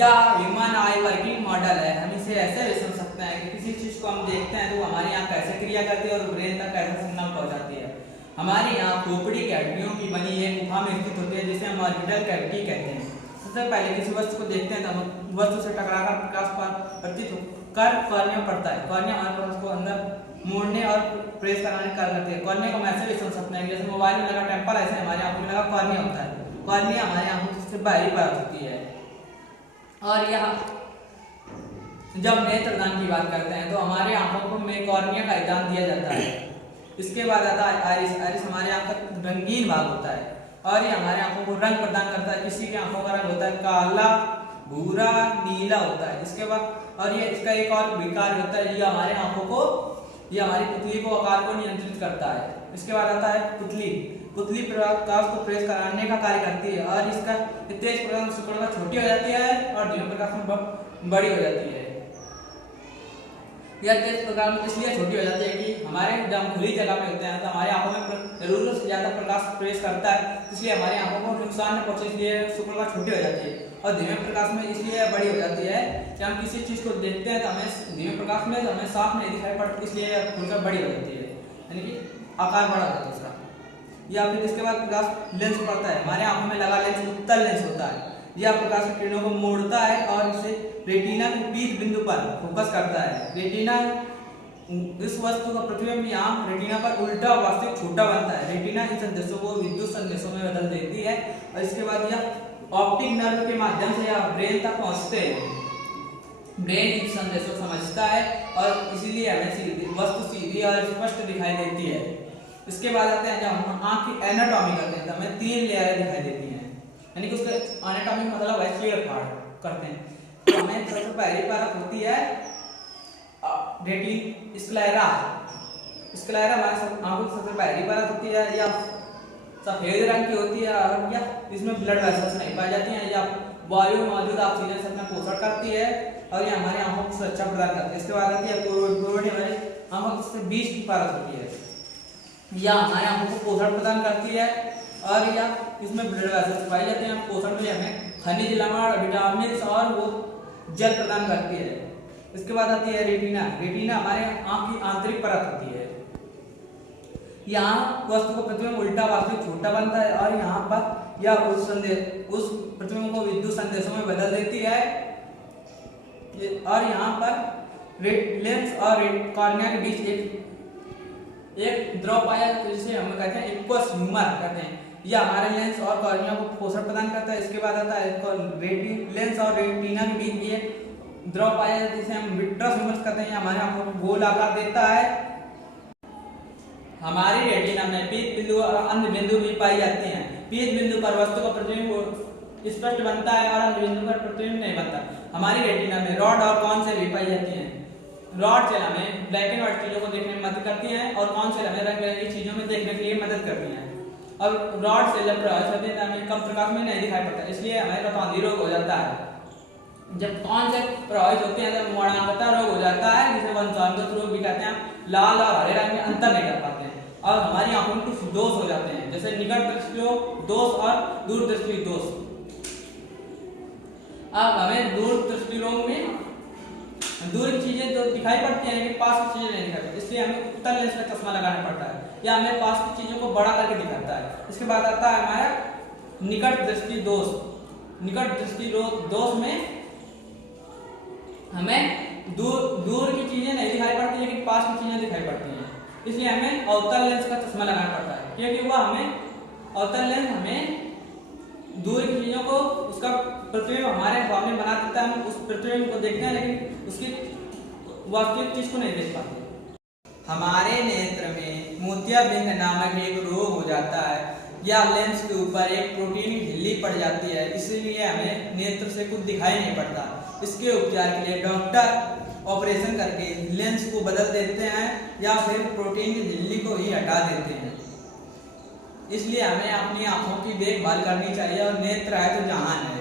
या human I working model है। हम इसे ऐसे भी समझ सकते हैं कि किसी चीज को हम देखते हैं तो हमारी आंख कैसे क्रिया करती है और ब्रेन तक कैसे सिग्नल पहुंचाती है। हमारी आंख खोपड़ी की हड्डियों की बनी एक गुफा में स्थित होती है जिसे हम ऑर्बिटल कैविटी कहते हैं। सबसे पहले किसी वस्तु को देखते हैं तो हम वस्तु से टकराकर प्रकाश परावर्तित होकर कॉर्निया में पड़ता है। कॉर्निया हमारे प्रकाश को अंदर मोड़ने और प्रेस कराने का कार्य करती है। कॉर्निया को हम ऐसे भी समझ सकते हैं जैसे मोबाइल में लगा टेम्पर ऐसे हमारी आंखों में लगा कॉर्निया होता है। कॉर्निया हमारी आंखों से बाहरी परत होती है। और यह जब नेत्रदान की बात करते हैं तो हमारे आंखों में कॉर्निया का दान दिया जाता है। इसके बाद आता है आइरिस। आइरिस हमारे आंख का रंगीन भाग होता है और ये हमारे आंखों को रंग प्रदान करता है। किसी की आंखों का रंग होता है काला, भूरा, नीला होता है। इसके बाद और ये इसका एक और विकार होता है, ये हमारे आंखों को, ये हमारी पुतली को आकार को नियंत्रित करता है। इसके बाद आता है पुतली। पुतली प्रकाश को प्रेस कराने का कार्य करती है और इसका तेज प्रकाश से छोटी हो जाती है और धीमे प्रकाश में बड़ी हो जाती है। यह तेज प्रकाश में इसलिए छोटी हो जाती है कि हमारे जब हम खुली जगह में होते हैं तो हमारी आंखों में जरूरत से ज्यादा प्रकाश प्रेस करता है, इसलिए हमारी आंखों को नुकसान न पहुंचे, इसलिए शुक्लता छोटी हो जाती है। और धीमे प्रकाश में इसलिए बड़ी हो जाती है कि हम किसी चीज को देखते हैं तो हमें धीमे प्रकाश में हमें साफ नहीं दिखाई पड़ती, इसलिए खुलकर बड़ी हो जाती है, यानी कि आकार बड़ा होता है उसका। या फिर इसके बाद प्रकाश लेंस पड़ता है। हमारे आंखों में लगा लेंस उत्तल लेंस होता है। यह प्रकाश की किरणों को मोड़ता है और इसे रेटिना के पीत बिंदु पर फोकस करता है। रेटिना इस वस्तु का प्रतिबिंब यहाँ रेटिना पर उल्टा वास्तविक छोटा बनता है। रेटिना इन संदेशों को विद्युत संदेशों में बदल देती है और इसके बाद यह ऑप्टिक नर्व के माध्यम से यह ब्रेन तक पहुंचते हैं। ब्रेन इन संदेशों को समझता है और इसीलिए हमें वस्तु सीधी और स्पष्ट दिखाई देती है। इसके बाद आते हैं जब हम आंख की एनाटॉमी करते हैं तो हमें 3 लेयर दिखाई देती हैं, यानी कि उसका एनाटॉमी मतलब है क्लियर पार्ट करते हैं। तो हमें सबसे पहली परत होती है रेटिन स्क्लेरा। स्क्लेरा हमारे आंखों की सबसे पहली परत होती है। या सफेद रंग की होती है और या इसमें ब्लड वेसल्स नहीं पाई जाती हैं। या वायु में मौजूद ऑक्सीजन से अपना पोषण करती है और ये हमारी आंखों को सुरक्षा प्रदान करती है। इसके बाद आती है कोरोनिया, हमारी आंखों से बीच की परत होती है। या हमारे आंखों को पोषण प्रदान करती है और या इसमें ब्लड वेसल्स पाए जाते हैं। पोषण के लिए हमें खनिज, लवण, विटामिन और वो जल प्रदान करती है। इसके बाद आती है रेटिना। रेटिना हमारे आंख की आंतरिक परत होती है। यहाँ वस्तु को प्रतिबिंब उल्टा वास्तविक छोटा बनता है और यहाँ पर यह उस प्रतिबिंब को विद्युत संदेशों में बदल देती है। और यहाँ पर लेंस और कॉर्निया के बीच एक द्रव पाया जिसे हम कहते हैं एक्वस ह्यूमर कहते हैं। यह हमारे लेंस और कॉर्निया को पोषण प्रदान करता है। इसके बाद आता है लेंस और रेटिना के बीच भी एक द्रव पाया जिसे हम विट्रस ह्यूमर कहते हैं। हमारे आंखों को गोल आकार देता है। हमारी रेटिना में पीत बिंदु और अन्य बिंदु भी पाई जाते हैं। पीत बिंदु पर वस्तु का प्रतिबिंब स्पष्ट बनता है और अन्य बिंदु पर प्रतिबिंब नहीं बनता। हमारी रेटिना में रॉड और कॉन सेल भी पाई जाती हैं। रॉड सेल हमें ब्लैक एंड व्हाइट चीजों को देखने में मदद करती हैं और कॉन सेल हमें रंग बिरंगी चीजों में देखने के लिए मदद करती हैं। अब रॉड सेल जब प्रभावित होते हैं तो हमें कम प्रकाश में नहीं दिखाई पड़ता, इसलिए हमारे पास अंधी रोग हो जाता है। जब कॉन सेल प्रभावित होते हैं तो मोड़ांगता रोग हो जाता है, जिसे वंशानुगत रोग भी कहते हैं। लाल और हरे रंग में अंतर नहीं कर पाते हैं और हमारी आंखों में कुछ दोष हो जाते हैं, जैसे निकट दृष्टि दोष और दूर दृष्टि दोष। अब हमें दूर दृष्टि रोग में दूर की चीजें तो दिखाई पड़ती हैं लेकिन पास की चीजें नहीं दिखाई पड़ती, इसलिए हमें उत्तल लेंस का चश्मा लगाना पड़ता है या हमें पास की चीजों को बड़ा करके दिखाता है। इसके बाद आता है हमारा निकट दृष्टि दोष। निकट दृष्टि दोष में हमें दूर की चीजें नहीं दिखाई पड़ती लेकिन पास की चीजें दिखाई पड़ती हैं, इसलिए हमें अवतल लेंस का चश्मा लगाना पड़ता है, क्योंकि वह हमें अवतल लेंस हमें दूर की चीजों को उसका प्रतिबिंब हमारे सामने बना देता है। हम उस प्रतिबिंब को देखते हैं लेकिन उसकी वास्तविक चीज को नहीं देख पाते। हमारे नेत्र में मोतियाबिंद नामक एक रोग हो जाता है या लेंस के ऊपर एक प्रोटीन की झिल्ली पड़ जाती है, इसीलिए हमें नेत्र से कुछ दिखाई नहीं पड़ता। इसके उपचार के लिए डॉक्टर ऑपरेशन करके लेंस को बदल देते हैं या फिर प्रोटीन की झिल्ली को ही हटा देते हैं। इसलिए हमें अपनी आंखों की देखभाल करनी चाहिए और नेत्र है तो जहान है।